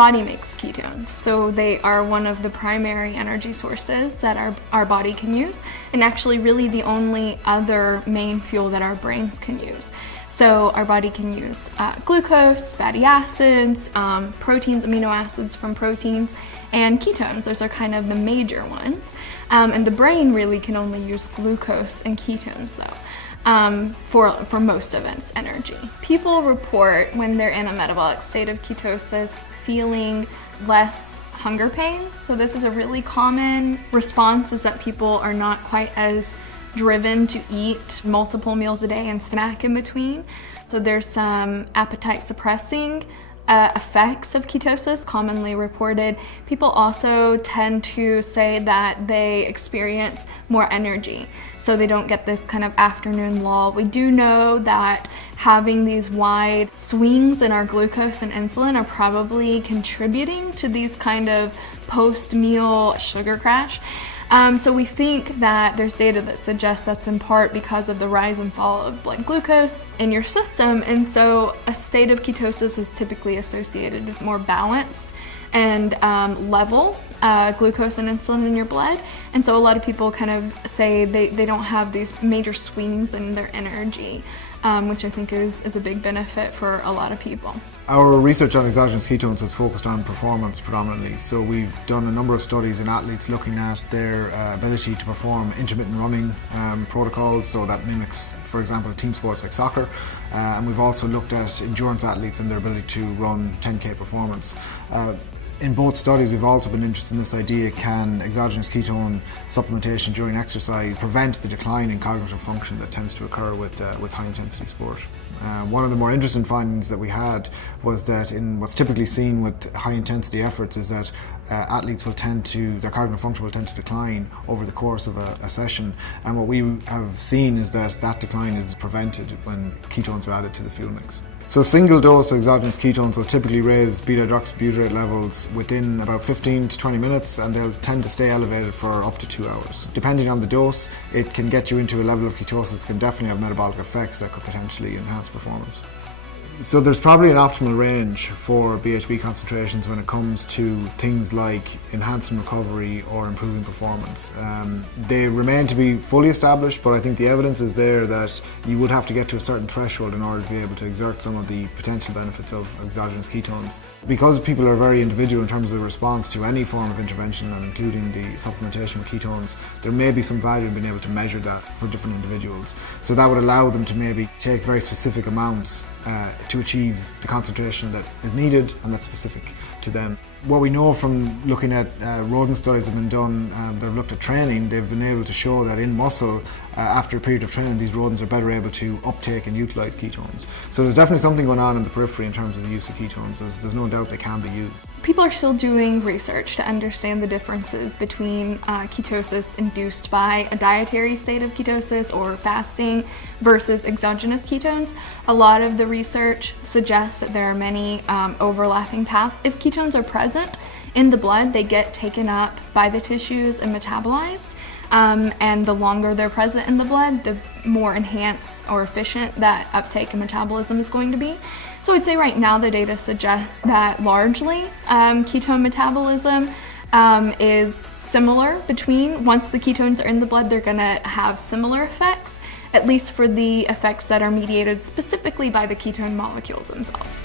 body makes ketones, so they are one of the primary energy sources that our body can use, and actually really the only other main fuel that our brains can use. So our body can use glucose, fatty acids, proteins, amino acids from proteins, and ketones. Those are kind of the major ones. And the brain really can only use glucose and ketones though, for most of its energy. People report when they're in a metabolic state of ketosis feeling less hunger pains. So this is a really common response, is that people are not quite as driven to eat multiple meals a day and snack in between. So there's some appetite suppressing effects of ketosis commonly reported. People also tend to say that they experience more energy, so they don't get this kind of afternoon lull. We do know that having these wide swings in our glucose and insulin are probably contributing to these kind of post-meal sugar crash. So we think that there's data that suggests that's in part because of the rise and fall of blood glucose in your system, and so a state of ketosis is typically associated with more balanced and level glucose and insulin in your blood, and so a lot of people kind of say they don't have these major swings in their energy, which I think is a big benefit for a lot of people. Our research on exogenous ketones has focused on performance predominantly. So we've done a number of studies in athletes looking at their ability to perform intermittent running protocols, so that mimics, for example, team sports like soccer. And we've also looked at endurance athletes and their ability to run 10K performance. In both studies, we've also been interested in this idea: can exogenous ketone supplementation during exercise prevent the decline in cognitive function that tends to occur with high intensity sport? One of the more interesting findings that we had was that in what's typically seen with high intensity efforts is that athletes will their cognitive function will tend to decline over the course of a session, and what we have seen is that decline is prevented when ketones are added to the fuel mix. So a single dose of exogenous ketones will typically raise beta-hydroxybutyrate levels within about 15 to 20 minutes, and they'll tend to stay elevated for up to 2 hours. Depending on the dose, it can get you into a level of ketosis that can definitely have metabolic effects that could potentially enhance performance. So there's probably an optimal range for BHB concentrations when it comes to things like enhancing recovery or improving performance. They remain to be fully established, but I think the evidence is there that you would have to get to a certain threshold in order to be able to exert some of the potential benefits of exogenous ketones. Because people are very individual in terms of the response to any form of intervention, and including the supplementation with ketones, there may be some value in being able to measure that for different individuals. So that would allow them to maybe take very specific amounts to achieve the concentration that is needed and that's specific to them. What we know from looking at rodent studies that have been done that have looked at training, they've been able to show that in muscle, after a period of training, these rodents are better able to uptake and utilize ketones. So there's definitely something going on in the periphery in terms of the use of ketones. There's no doubt they can be used. People are still doing research to understand the differences between ketosis induced by a dietary state of ketosis or fasting versus exogenous ketones. A lot of the research suggests that there are many overlapping paths. If ketones are present in the blood, they get taken up by the tissues and metabolized. And the longer they're present in the blood, the more enhanced or efficient that uptake and metabolism is going to be. So I'd say right now the data suggests that largely ketone metabolism is similar between, once the ketones are in the blood, they're going to have similar effects, at least for the effects that are mediated specifically by the ketone molecules themselves.